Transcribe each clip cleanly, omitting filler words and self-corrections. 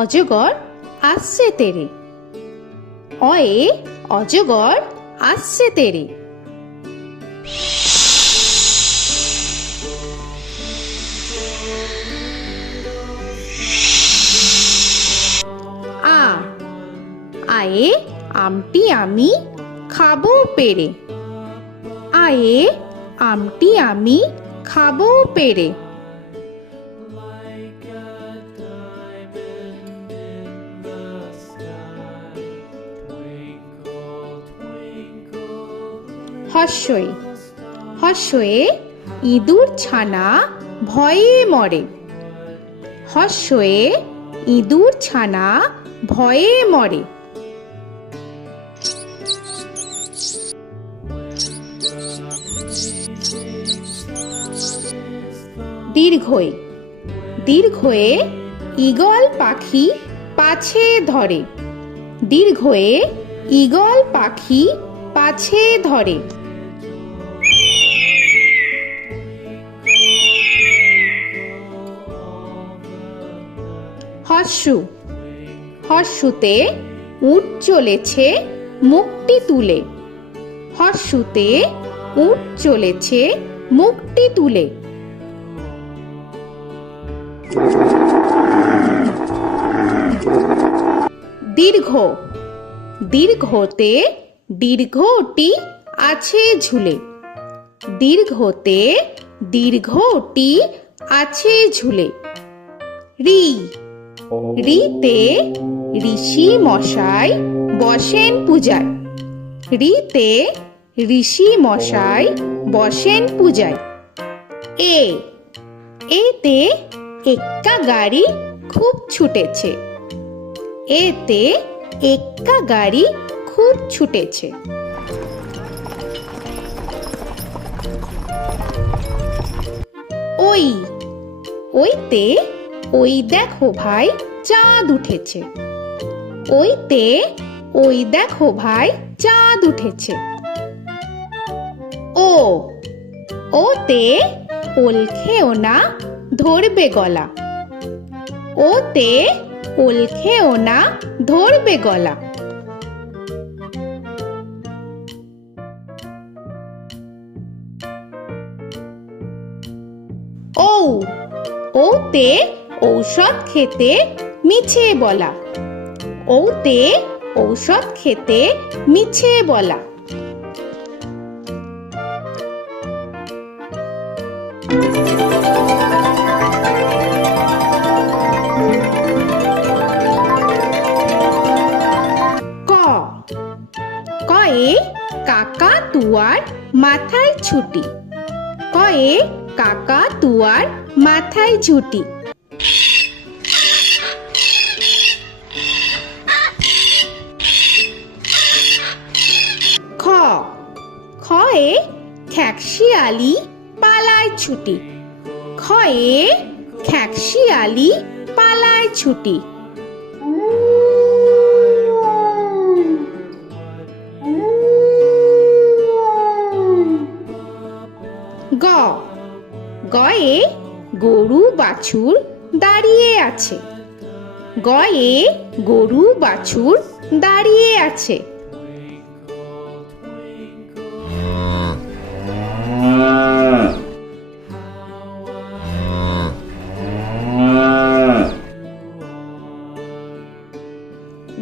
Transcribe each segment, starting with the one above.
অজগর আসছে তেরে। অয়ে অজগর আসছে তেরে। আ আয়ে আমটি আমি খাবো পেরে। আয়ে আমটি আমি খাবো পেরে। হর্ষই হর্ষয়ে ইঁদুর ছানা ভয়ে মরে। হর্ষয়ে ইঁদুর ছানা ভয়ে মরে। দীর্ঘই দীর্ঘয়ে ঈগল পাখি পাছে ধরে। দীর্ঘয়ে ঈগল পাখি পাছে ধরে। হর্ষু হর্ষুতে উট চলেছে মুখটি তুলে। হর্ষুতে উট চলেছে মুখটি তুলে। দীর্ঘ দীর্ঘতে দীর্ঘটি আছে ঝুলে। দীর্ঘতে দীর্ঘটি আছে ঝুলে। রি রিতে ঋষি মশাই বসেন পূজায়। রিতে ঋষি মশাই বসেন পূজায়। এ এতে এক্কা গাড়ি খুব ছুটেছে। এতে এক্কা গাড়ি খুব ছুটেছে। ওই ওইতে ওই দেখো ভাই চাঁদ উঠেছে। ওইতে ওই দেখো ভাই চাঁদ উঠেছে। ও ওতে ওল খেও না ধরবে গলা। ওতে ওল খেও না ধরবে গলা। ঔ ওতে ঔষধ খেতে মিছে বলা। ওতে ঔষধ খেতে মিছে বলা। ক কয়ে কাকা তুয়ার মাথায় ছুটি। কয়ে কাকা তুয়ার মাথায় ঝুটি। খ খয়ে খ্যাকশিয়ালি পালায় ছুটি। খয়ে খ্যাকশিয়ালি পালায় ছুটি। গ গয়ে গরু বাছুর দাঁড়িয়ে আছে। গয়ে গরু বাছুর দাঁড়িয়ে আছে।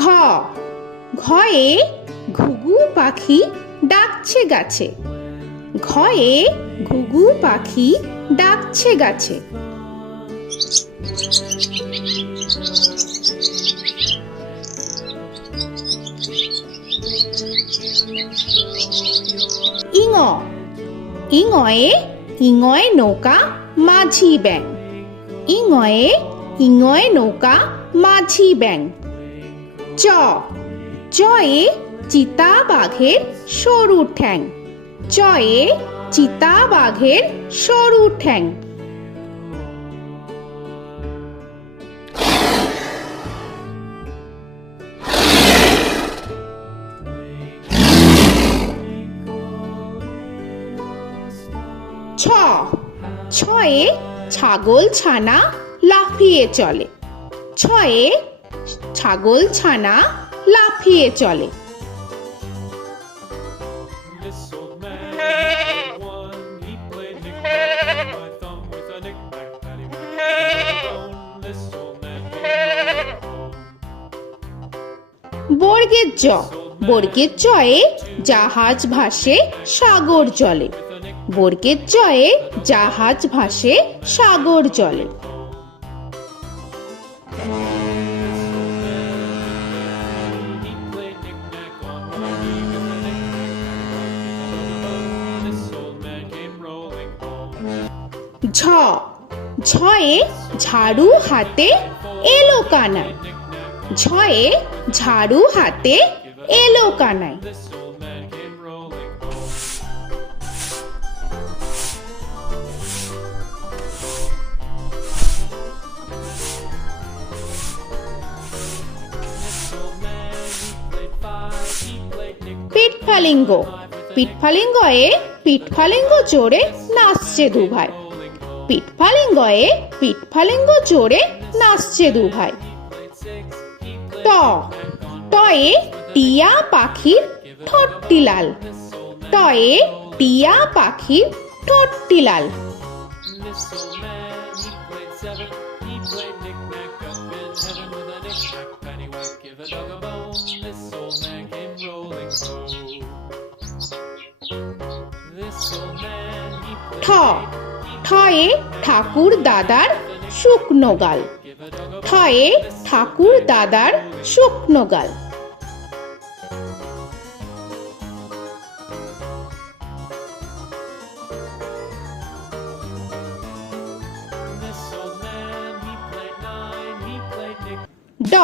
ঘ ঘয়ে ঘুঘু পাখি ডাকছে গাছে। ঘয়ে ঘুঘু পাখি ডাকছে গাছে। ইঙ ইঙয়ে ইঙয়ে নৌকা মাঝি ব্যাং। ইঙয়ে ইঙয়ে নৌকা মাঝি ব্যাং। চ চয়ে চিতা বাঘের সরু ঠ্যাং। চয়ে চিতা বাঘের সরু ঠ্যাং। ছ ছয়ে ছাগল ছানা লাফিয়ে চলে। ছয়ে ছাগল ছানা লাফিয়ে চলে। This old man had one. He played knick-knack on my thumb with a knick-knack, paddywhack, bone. This old man came rolling home. বর্গের জ, বর্গের জয়ে জাহাজ ভাসে সাগর জলে। বর্গের জয়ে জাহাজ ভাসে সাগর জলে। He played knick-knack on my knee with a knick-knack, this old man came rolling home. ঝ, ঝয়ে ঝাড়ু হাতে এলো কানাই। ঝয়ে ঝাড়ু হাতে এলো Kanai. This old man came rolling home. This old man, he played five. He played knick-knack. পিঠফালিঙ্গ, পিঠফালিঙ্গয়ে পিঠফালিঙ্গ জোরে নাচছে দুভাই। পিঠফালিঙ্গয়ে পিঠফালিঙ্গ জোরে নাচছে দুভাই। ট, টয়ে টিয়া পাখির ঠোঁটটি লাল। টয়ে টিয়া পাখির ঠোঁটটি লাল। This old man, he played seven. He played knick-knack up in heaven with a knick-knack, paddywhack, give a dog a bone. This old man came rolling home. This old man, he ঠ, played ঠয়ে ঠাকুর দাদার শুকনো গাল। give a dog a ঠয়ে ঠাকুর দাদার শুকনো গাল। This old man, he played nine. He played knick. ড,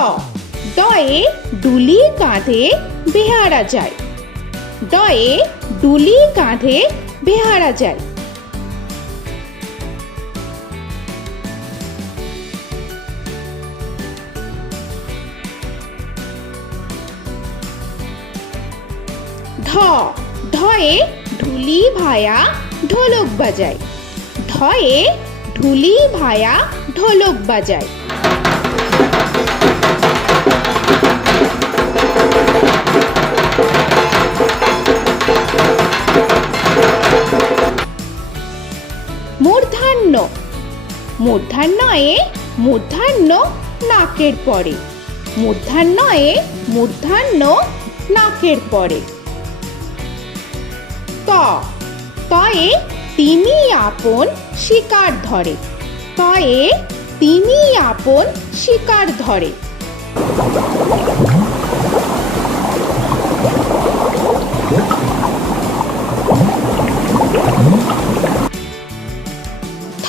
ডয়ে ডুলি কাঁধে বেহারা যায়। ডয়ে ডুলি কাঁধে বেহারা যায়। ঢ, ঢয়ে ঢুলি ভায়া ঢোলক বাজায়। ঢয়ে ঢুলি ভায়া ঢোলক বাজায়। মূর্ধন্য, মূর্ধন্যয়ে মূর্ধন্য নাকের পরে। মূর্ধন্যয়ে মূর্ধন্য নাকের পরে। ত, তয়ে তিনি আপন শিকার ধরে। তয়ে তিনি আপন শিকার ধরে। থ,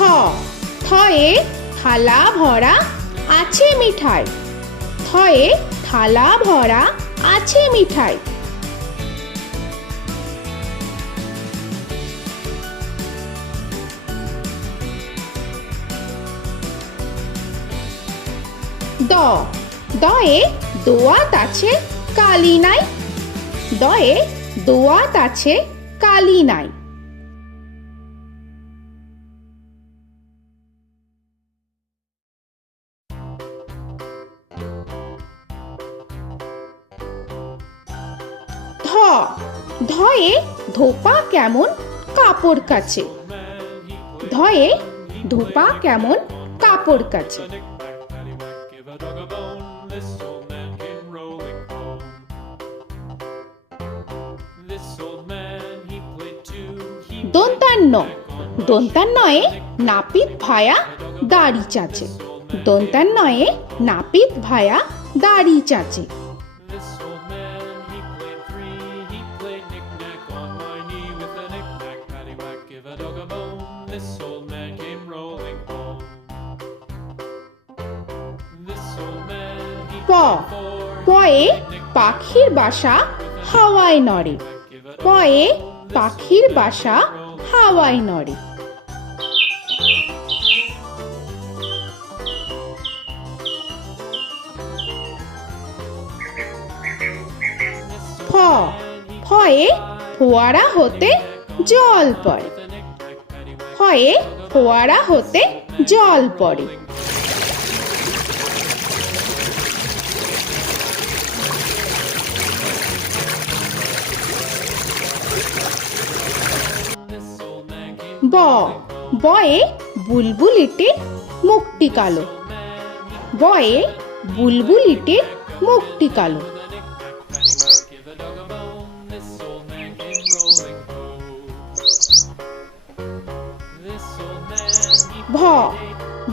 থয়ে থালা ভরা আছে মিঠাই। থয়ে থালা ভরা আছে মিঠাই। দ, দয়ে দোয়াত আছে কালি নাই। দয়ে দোয়াত আছে কালি নাই। ধ, ধয়ে ধোপা কেমন কাপড় কাচে। ধয়ে ধোপা কেমন কাপড় কাচে। Knick-knack, paddywhack, give a dog a bone. This old man came rolling home. This old man, he played two. He দন্তান্ন, দন্তান্নয়ে নাপিত ভায়া দাড়ি চাচে। দন্তান্নয়ে নাপিত ভায়া দাড়ি চাচে। This old man, he played three. He played knick-knack on my knee with a knick-knack, paddywhack, give a dog a bone. This old man came rolling home. This old man, he প, played four. পয়ে পাখির বাসা হাওয়ায় নড়ে। পয়ে পাখির বাসা হাওয়ায় নড়ে। ফ, ফয়ে ফোয়ারা হতে জল পড়ে। ফয়ে ফোয়ারা হতে জল পড়ে। ব বয়ে বুলবুলিটির মুখটি কালো। বয়ে বুলবুলিটির মুখটি কালো। Give a dog a bone, this old man came rolling home. This old man, he ভ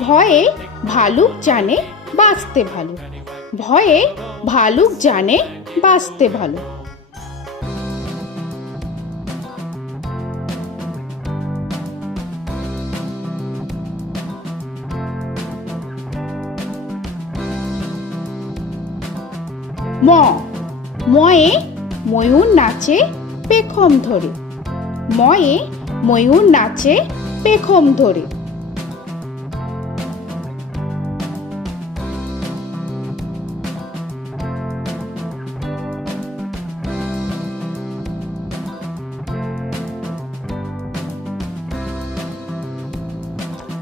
ভয়ে ভালুক জানে বাঁচতে ভালো। ভয়ে ভালুক জানে বাঁচতে ভালো। ম ময়ে ময়ূর নাচে পেখম ধরে। ময়ে ময়ূর নাচে পেখম ধরে।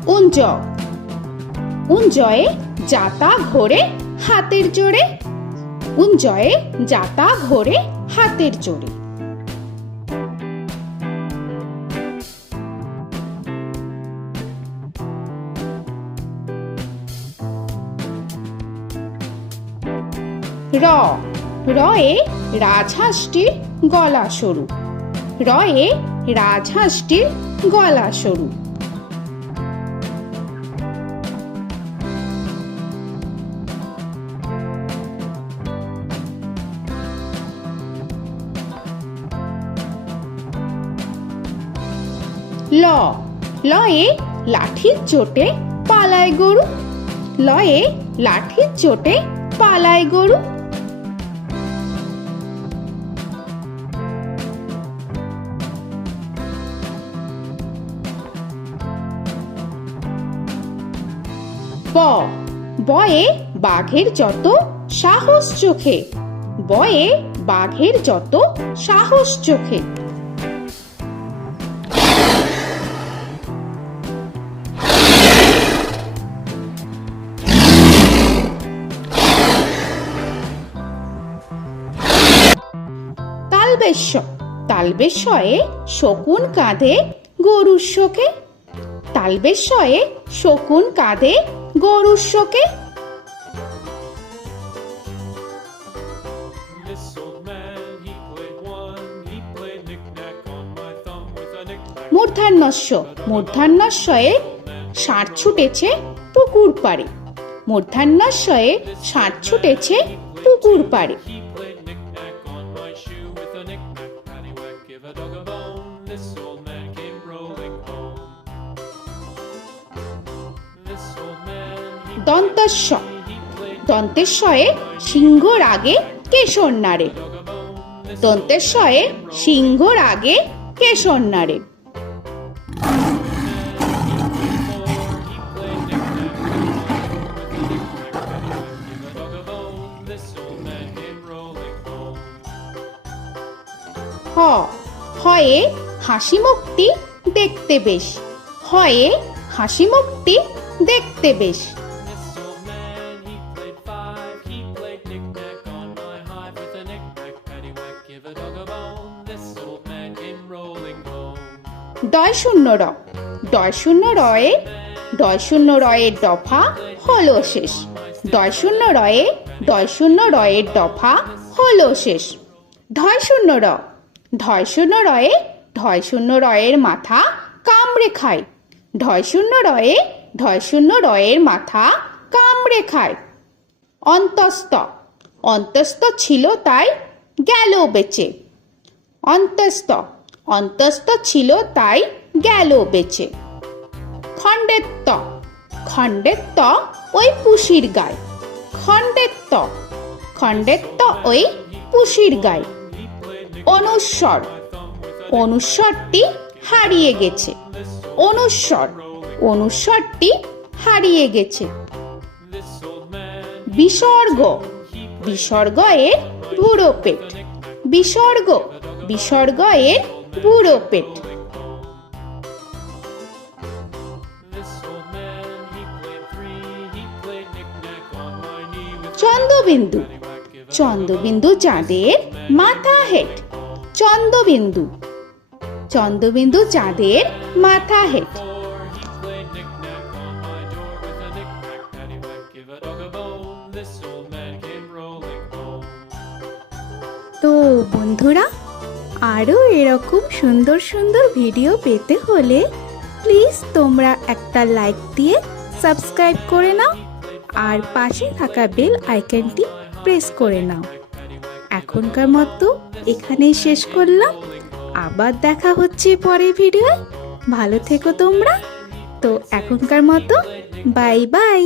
উঞ্জ উঞ্জয়ে যাতা ঘোরে হাতের জোরে। উঞ্জয়ে যাতা ঘোরে হাতের জোরে। র রয়ে রাজহাঁসটির গলা সরু। রয়ে রাজহাঁসটির গলা সরু। ল লয়ে লাঠির চোটে পালায় গরু। লয়ে লাঠির চোটে পালায় গরু। ব বয়ে বাঘের যত সাহস চোখে। বয়ে বাঘের যত সাহস চোখে। তালবেশ্য তালবেশ্যয়ে শকুন কাঁধে গরুর শোকে। তালবেশ্যয়ে শকুন কাঁধে গরুর শোকে। This old man, he played one, he played knick-knack on my thumb with a knick-knack. মূর্ধন্যস্য মূর্ধন্যস্বয়ে ষাঁড় ছুটেছে পুকুর পাড়ে। মূর্ধন্যস্বয়ে ষাঁড় ছুটেছে পুকুর পাড়ে। He played knick-knack on my shoe with a knick-knack, paddywhack, give a dog a bone. This old man came rolling home. This old man, he দন্তস্ব played দন্তেশ্বয়ে সিংহর আগে কেশর নাড়ে। dog a bone. This দন্তেশ্বয়ে সিংহর আগে কেশর নাড়ে। he played knick-knack on my with a knick-knack, paddywhack, give a dog a bone. This old man came rolling home. হ হয়ে হাসি মুখটি দেখতে বেশ। হয়ে হাসি মুখটি দেখতে বেশ। This old man, he played five, he played knick-knack on my hive with a knick-knack, paddywhack, give a dog a bone. This old man came rolling home. ডয় শূন্য র ডয় শূন্য রয়ে ডয় শূন্য রয়ের দফা হলো শেষ। ডয় শূন্য রয়ে ডয় শূন্য রয়ের দফা হলো শেষ। ঢয় শূন্য র ঢয় শূন্য রয়ে ঢয় শূন্য রয়ের মাথা কামড়ে খায়। ঢয় শূন্য রয়ে ঢয় শূন্য রয়ের মাথা কামড়ে খায়। অন্তস্থ অন্তস্থ ছিল তাই গেল বেঁচে। অন্তস্থ অন্তস্থ ছিল তাই গেল বেঁচে। খণ্ডেত্ব খণ্ডেত্ব ওই পুষির গায়। খণ্ডেত্ব খণ্ডেত্ব ওই পুষির গায়। অনুস্বর অনুস্বরটি হারিয়ে গেছে। অনুস্বর অনুস্বরটি হারিয়ে গেছে। This old man, বিসর্গ বিসর্গ এর বুড়ো পেট। বিসর্গ বিসর্গ এর বুড়ো পেট। this old man, he played three, he played knick-knack on my knee with Chandrabindu paddywhack, give a Chandrabindu চাঁদের মাথা হেট। চন্দ্রবিন্দু চন্দ্রবিন্দু চাঁদের মাথা head. Before he played knick-knack on my door with a knick-knack, paddywhack, give a dog a bone. This old man came rolling home. তো বন্ধুরা, আরও এরকম সুন্দর সুন্দর ভিডিও পেতে হলে প্লিজ তোমরা একটা লাইক দিয়ে সাবস্ক্রাইব করে নাও আর পাশে থাকা বেল আইকনটি প্রেস করে নাও। এখনকার মতো এখানেই শেষ করলাম, আবার দেখা হচ্ছে পরের ভিডিও। ভালো থেকো তোমরা। তো এখনকার মতো বাই বাই।